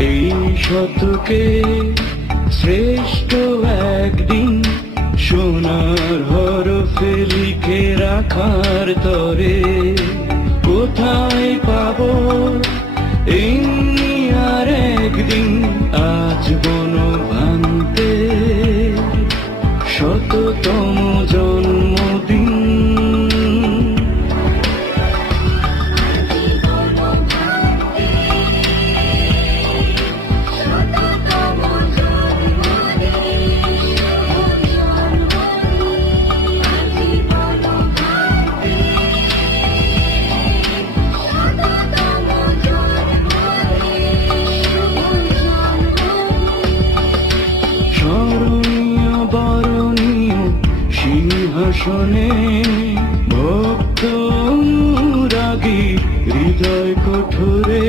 এই শতকে শ্রেষ্ঠ একদিন সোনার হরফে লিখে রাখার তরে কোথায় পাবো এমনি আর একদিন আজ বনভান্তে শততম জন্মদিন। স্মরণীয় বরণীয় সিংহাসনে ভক্ত অনুরাগী হৃদয় কঠোরে